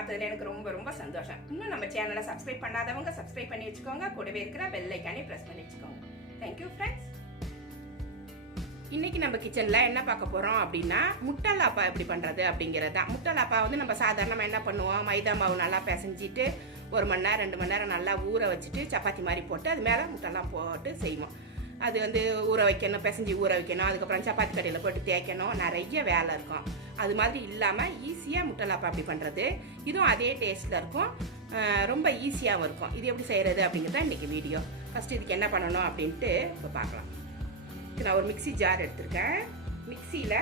பார்த்ததுல எனக்கு ரொம்ப ரொம்ப சந்தோஷம். இன்னும் நம்ம சேனலை சப்ஸ்கிரைப் பண்ணாதவங்க சப்ஸ்கிரைப் பண்ணி வச்சுக்கோங்க. கூடவே இருக்கிற பெல் ஐக்கானே ப்ரெஸ் பண்ணி வச்சுக்கோங்க. தேங்க்யூ ஃப்ரெண்ட்ஸ் இன்னைக்கு நம்ம கிச்சன்ல என்ன பார்க்க போறோம் அப்படின்னா முட்டை லாப்பா எப்படி பண்றது அப்படிங்கிறது தான். முட்டை லாப்பா வந்து நம்ம சாதாரணமாக என்ன பண்ணுவோம்? மைதா மாவு நல்லா பிசைஞ்சிட்டு ஒரு மணி நேரம் ரெண்டு மணி நேரம் நல்லா ஊற வச்சுட்டு சப்பாத்தி மாதிரி போட்டு அது மேலே முட்டைலாம் போட்டு செய்வோம். அது வந்து ஊற வைக்கணும் பிசைஞ்சு ஊற வைக்கணும் அதுக்கப்புறம் சப்பாத்தி கடையில் போட்டு தேய்க்கணும் நிறைய வேலை இருக்கும். அது மாதிரி இல்லாமல் ஈஸியாக முட்டைலாப்பா அப்படி பண்ணுறது இதுவும் அதே டேஸ்ட்டில் இருக்கும். ரொம்ப ஈஸியாகவும் இருக்கும். இது எப்படி செய்கிறது அப்படிங்கிறது இன்றைக்கி வீடியோ ஃபஸ்ட்டு இதுக்கு என்ன பண்ணணும் அப்படின்ட்டு இப்போ பார்க்கலாம். இதுக்கு நான் ஒரு மிக்சி ஜார் எடுத்திருக்கேன். மிக்சியில்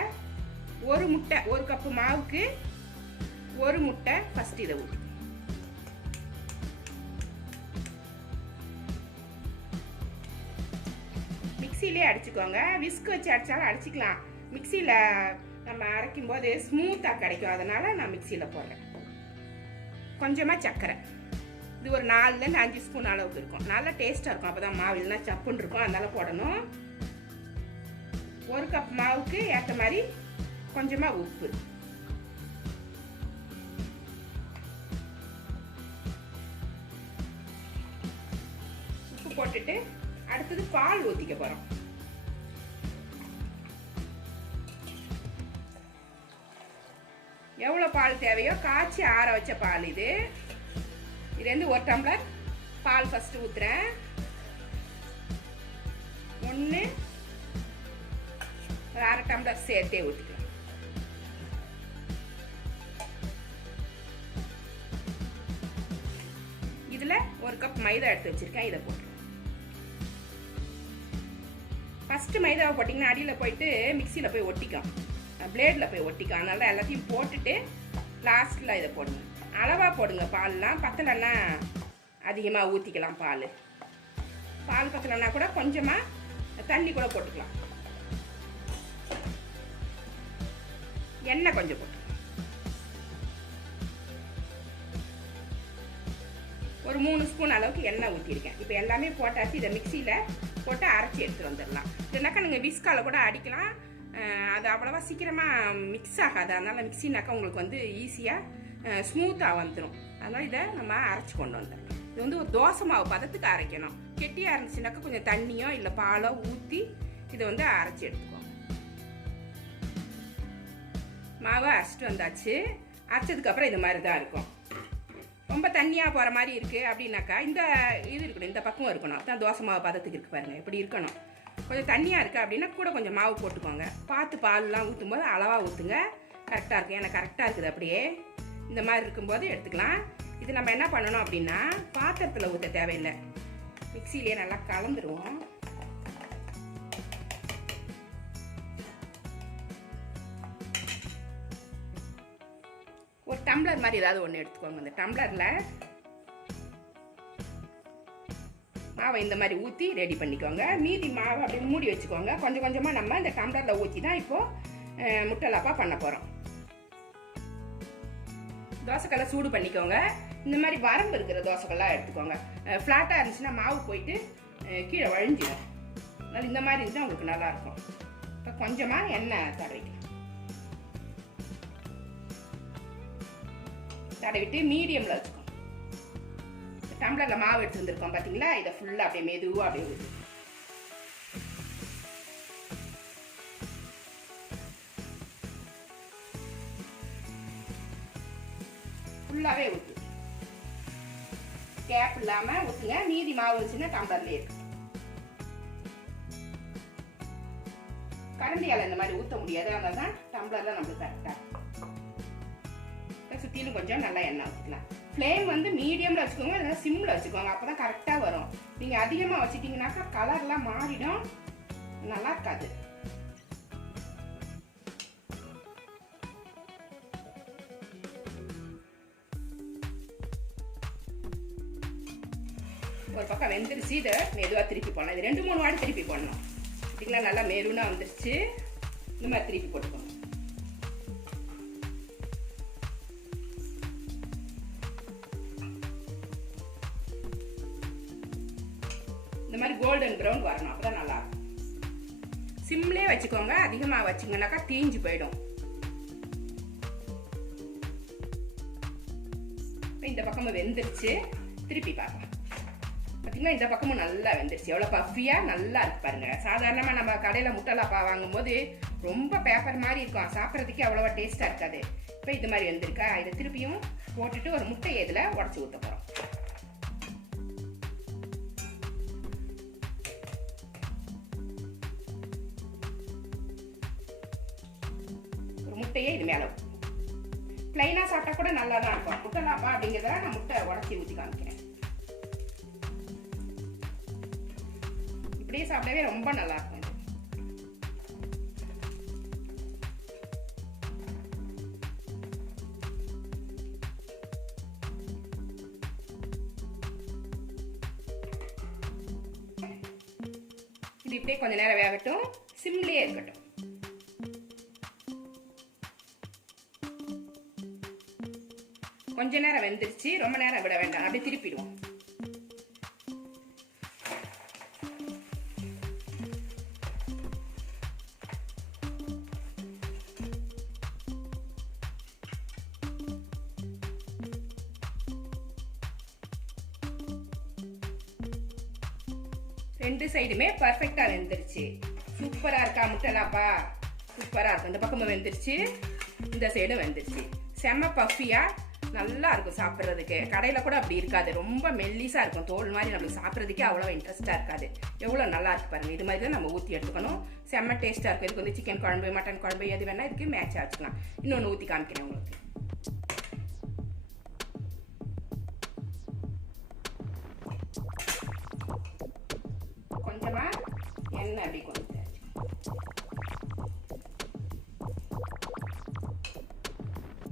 ஒரு முட்டை ஒரு கப்பு மாவுக்கு ஒரு முட்டை ஃபஸ்ட்டு இதை ஊற்றி மிக்சிலே அடிச்சுக்கோங்க. விஸ்க் வச்சு அடித்தாலும் அடிச்சுக்கலாம். மிக்சியில் நம்ம அரைக்கும் போது ஸ்மூத்தாக கிடைக்கும். அதனால் நான் மிக்சியில் போடுறேன். கொஞ்சமாக சர்க்கரை. இது ஒரு நாலுலேருந்து அஞ்சு ஸ்பூன் அளவுக்கு இருக்கும். நல்லா டேஸ்ட்டாக இருக்கும். அப்போ தான் மாவு இல்லைன்னா சப்புன்னு இருக்கும். அதனால் போடணும். ஒரு கப் மாவுக்கு ஏற்ற மாதிரி கொஞ்சமாக உப்பு. உப்பு போட்டுட்டு அடுத்தது பால் ஊற்றிக்க போகிறோம் எவ்வளோ பால் தேவையோ காய்ச்சி ஆற வச்ச பால் இது. இது ஒரு டம்ளர் பால் ஃபஸ்ட்டு ஊற்றுறேன் ஒன்று ஒரு அரை டம்ளர் சேர்த்தே ஊற்றிக்கலாம் இதில் ஒரு கப் மைதா எடுத்து வச்சிருக்கேன். இதை போட்டுருவேன் ஃபஸ்ட்டு மைதாவை போட்டிங்கன்னா அடியில் போயிட்டு மிக்சியில் போய் ஒட்டிக்கும் பிளேடில் போய் ஒட்டிக்கும் அதனால எல்லாத்தையும் போட்டுட்டு லாஸ்ட்டில் இதை போடுங்க. அளவாக போடுங்க பால்லாம். பத்தலைன்னா அதிகமாக ஊற்றிக்கலாம் பால். பால் பத்தலைன்னா கூட கொஞ்சமாக தண்ணி கூட போட்டுக்கலாம். எண்ணெய் கொஞ்சம் போட்டு. ஒரு மூணு ஸ்பூன் அளவுக்கு எண்ணெய் ஊற்றிருக்கேன் இப்போ எல்லாமே போட்டாச்சு. இதை மிக்சியில் போட்டு அரைச்சி எடுத்துகிட்டு வந்துடலாம். இல்லைனாக்கா நீங்கள் விஸ்காவில் கூட அடிக்கலாம். அது அவ்வளோவா சீக்கிரமாக மிக்ஸ் ஆகாது. அதனால் மிக்சினாக்கா உங்களுக்கு வந்து ஈஸியாக ஸ்மூத்தாக வந்துடும் அதனால் இதை நம்ம அரைச்சி கொண்டு வந்துடலாம். இது வந்து ஒரு தோசை மாவு பதத்துக்கு அரைக்கணும். கெட்டியாக இருந்துச்சுனாக்கா கொஞ்சம் தண்ணியோ இல்லை பாலோ ஊற்றி இதை வந்து அரைச்சி எடுத்துக்கோங்க. மாவை அரைச்சிட்டு வந்தாச்சு. அரைச்சதுக்கப்புறம் இது மாதிரி தான் இருக்கும். ரொம்ப தண்ணியாக போகிற மாதிரி இருக்குது அப்படின்னாக்கா இந்த இது இருக்கணும் இந்த பக்கம் இருக்கணும். தான் தோசை மாவு பதத்துக்கு இருக்கு பாருங்கள் இப்படி இருக்கணும். கொஞ்சம் தண்ணியாக இருக்குது அப்படின்னா கூட கொஞ்சம் மாவு போட்டுக்கோங்க. பார்த்து பால்லாம் ஊற்றும் போது அளவாக ஊற்றுங்க கரெக்டாக இருக்கும் எனக்கு கரெக்டாக இருக்குது அப்படியே. இந்த மாதிரி இருக்கும்போது எடுத்துக்கலாம். இது நம்ம என்ன பண்ணணும் அப்படின்னா பாத்திரத்தில் ஊற்ற தேவையில்லை. மிக்சிலேயே நல்லா கலந்துருவோம். டம்ளர் மாதிரி ஏதாவது ஒன்று எடுத்துக்கோங்க. இந்த டம்ளரில் மாவை இந்த மாதிரி ஊற்றி ரெடி பண்ணிக்கோங்க. மீதி மாவை அப்படின்னு மூடி வச்சுக்கோங்க. கொஞ்சம் கொஞ்சமாக நம்ம இந்த டம்ளரில் ஊற்றி தான் இப்போது முட்டலாப்பா பண்ண போகிறோம் தோசைக்கெல்லாம் சூடு பண்ணிக்கோங்க. இந்த மாதிரி வரம்பு இருக்கிற தோசைக்கெல்லாம் எடுத்துக்கோங்க. ஃப்ளாட்டாக இருந்துச்சுன்னா மாவு போயிட்டு கீழே வழிஞ்சிடும் அதனால் இந்த மாதிரி இருந்தால் உங்களுக்கு நல்லாயிருக்கும். இப்போ கொஞ்சமாக எண்ணெய் தடவிக்கலாம். தடவிட்டு மீடியமில் வச்சுக்கோங்க டம்ளரில் மாவு எடுத்து வந்திருக்கோம் பார்த்தீங்களா இதை ஃபுல்லாக அப்படியே மெதுவாக அப்படியே ஊற்று ஃபுல்லாகவே ஊற்று கேப் இல்லாமல் ஊற்றுங்க மீதி மாவு இருந்துச்சுன்னா டம்ளர்லேயே இருக்கு. கரண்டியால் இந்த மாதிரி ஊற்ற முடியாது. அதனால தான் டம்ளரில் நம்மளுக்கு கரெக்டாக சுற்றிலும் கொஞ்சம் நல்லா எண்ணெய் ஊற்றிக்கலாம் ஃப்ளேம் வந்து மீடியமில் வச்சுக்கோங்க இல்லைன்னா சிம்மில் வச்சுக்கோங்க அப்போ தான் கரெக்டாக வரும். நீங்கள் அதிகமாக வச்சுட்டிங்கனாக்கா கலர்லாம் மாறிடும். நல்லா இருக்காது. ஒரு பக்கம் வெந்துருச்சு இதை மெதுவாக திருப்பி போடலாம். இது ரெண்டு மூணு வாட்டி திருப்பி போடணும். இதுக்கெல்லாம் நல்லா மெருனாக வந்துருச்சு. இந்த மாதிரி திருப்பி போட்டுக்கோங்க. இந்த மாதிரி கோல்டன் ப்ரௌன் வரணும். அப்பதான் நல்லா நல்லாயிருக்கும். சிம்லே வச்சுக்கோங்க. அதிகமாக வச்சிங்கனாக்கா தீஞ்சு போயிடும். இந்த பக்கமும் வெந்துருச்சு. திருப்பி பார்க்கலாம் பார்த்தீங்கன்னா இந்த பக்கமும் நல்லா வெந்துருச்சு. எவ்வளோ பஃபியாக நல்லா இருக்கு பாருங்க. சாதாரணமாக நம்ம கடையில் முட்டலாப்பா வாங்கும்போது ரொம்ப பேப்பர் மாதிரி இருக்கும். சாப்பிட்றதுக்கே அவ்வளோவா டேஸ்ட்டாக இருக்காது. இப்போ இது மாதிரி வெந்திருக்கா? இதை திருப்பியும் போட்டுட்டு ஒரு முட்டையை இதில் உடச்சி ஊற்ற போகிறோம் முட்டையை இது மேலே பிளைனாக சாப்பிட்டா கூட நல்லா தான் இருக்கும். முட்டைலாப்பா அப்படிங்கிறத நான் முட்டை உடச்சி ஊற்றி காமிக்கிறேன். இப்படியே சாப்பிடவே ரொம்ப நல்லா இருக்கும் இது. இது இப்படியே கொஞ்ச நேரம் வேகட்டும். சிம்லேயே இருக்கட்டும். கொஞ்ச நேரம் வெந்துருச்சு. ரொம்ப நேரம் விட வேண்டாம். அப்படியே திருப்பிடுவோம். ரெண்டு சைடுமே பர்ஃபெக்டாக வெந்துருச்சு. சூப்பராக இருக்கா முட்டலாப்பா? சூப்பராக இருக்கும் இந்த பக்கமும் வெந்துருச்சு. இந்த சைடும் வெந்துருச்சு. செம்ம பஃபியாக நல்லா இருக்கும் சாப்பிட்றதுக்கு. கடையில் கூட அப்படி இருக்காது. ரொம்ப மெல்லிஸாக இருக்கும். தோல் மாதிரி நம்மளுக்கு சாப்பிட்றதுக்கே அவ்வளோ இன்ட்ரெஸ்ட்டாக இருக்காது. எவ்வளோ நல்லா இருக்கு பாருங்கள் இது மாதிரி தான் நம்ம ஊற்றி எடுத்துக்கணும். செம்ம டேஸ்ட்டாக இருக்கும். இதுக்கு வந்து சிக்கன் குழம்பு மட்டன் குழம்பு எது வேணால் இதுக்கு மேட்ச் ஆச்சுக்கலாம் இன்னொன்று ஊற்றி காமிக்கிறேன் உங்களுக்கு. கொஞ்சமாக எண்ணெய் அப்படி கொஞ்சம்.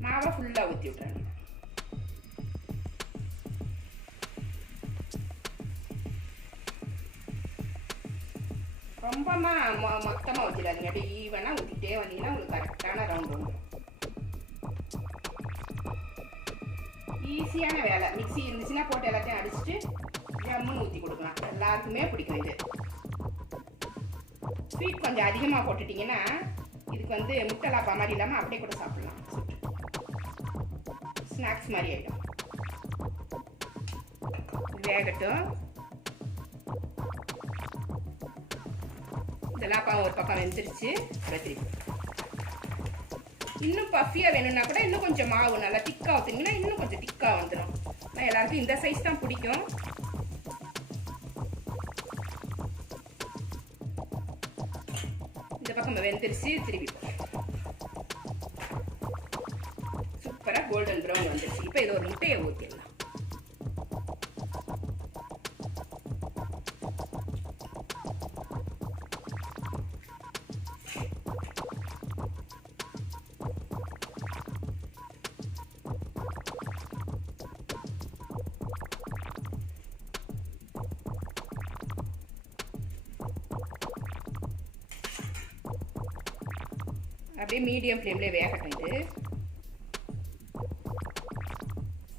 மாவை ஃபுல்லாக ஊற்றி விட்டுறேன். ரொம்பமா மொத்தமாக ஊற்றிடாதீங்க அப்படியே ஈவனாக ஊற்றிட்டே வந்தீங்கன்னா உங்களுக்கு கரெக்டான ரவுண்ட் வந்துடும் ஈஸியான வேலை. மிக்ஸி இருந்துச்சுன்னா போட்டு எல்லாத்தையும் அடிச்சுட்டு ஜம்முன்னு ஊற்றி கொடுக்கலாம். எல்லாருக்குமே பிடிக்கும் இது. ஸ்வீட் கொஞ்சம் அதிகமாக போட்டுட்டிங்கன்னா இதுக்கு வந்து முட்டலாப்பா மாதிரி இல்லாமல் அப்படியே கூட சாப்பிடலாம். ஸ்நாக்ஸ் மாதிரி ஆகிடும் வேகட்டும். இந்த ஒரு பக்கம் வெந்துருச்சு. அப்புறம் திருப்பி. இன்னும் பஃபியாக வேணும்னா கூட இன்னும் கொஞ்சம் மாவு நல்லா திக்காக ஊற்றுனீங்கன்னா இன்னும் கொஞ்சம் திக்காக வந்துடும் நான் எல்லாருக்கும் இந்த சைஸ் தான் பிடிக்கும். இந்த பக்கம் வெந்துருச்சு திருப்பி சூப்பராக கோல்டன் ப்ரௌன் வந்துருச்சு. இப்போ இது ஒரு முட்டையை ஊற்றிடலாம் அப்படியே மீடியம் ஃப்ளேம்லேயே வேகட்டும் இது.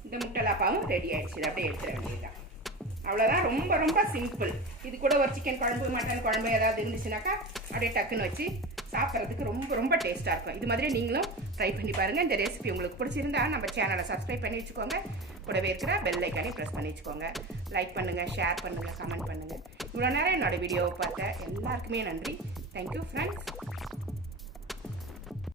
இந்த முட்டலாப்பாவும் ரெடி ஆயிடுச்சு. இதை அப்படியே எடுத்துட வேண்டியதுதான். அவ்வளோதான் ரொம்ப ரொம்ப சிம்பிள் இது கூட ஒரு சிக்கன் குழம்பு மட்டன் குழம்பு ஏதாவது இருந்துச்சுனாக்கா அப்படியே டக்குன்னு வச்சு சாப்பிட்றதுக்கு ரொம்ப ரொம்ப டேஸ்ட்டாக இருக்கும். இது மாதிரி நீங்களும் ட்ரை பண்ணி பாருங்கள் இந்த ரெசிபி உங்களுக்கு பிடிச்சிருந்தா நம்ம சேனலை சப்ஸ்கிரைப் பண்ணி வச்சுக்கோங்க. கூடவே இருக்கிற பெல் ஐக்கானே ப்ரெஸ் பண்ணி வச்சுக்கோங்க. லைக் பண்ணுங்கள் ஷேர் பண்ணுங்கள் கமெண்ட் பண்ணுங்கள் இவ்வளோ நேரம் என்னோட வீடியோவை பார்த்த எல்லாருக்குமே நன்றி. Thank you friends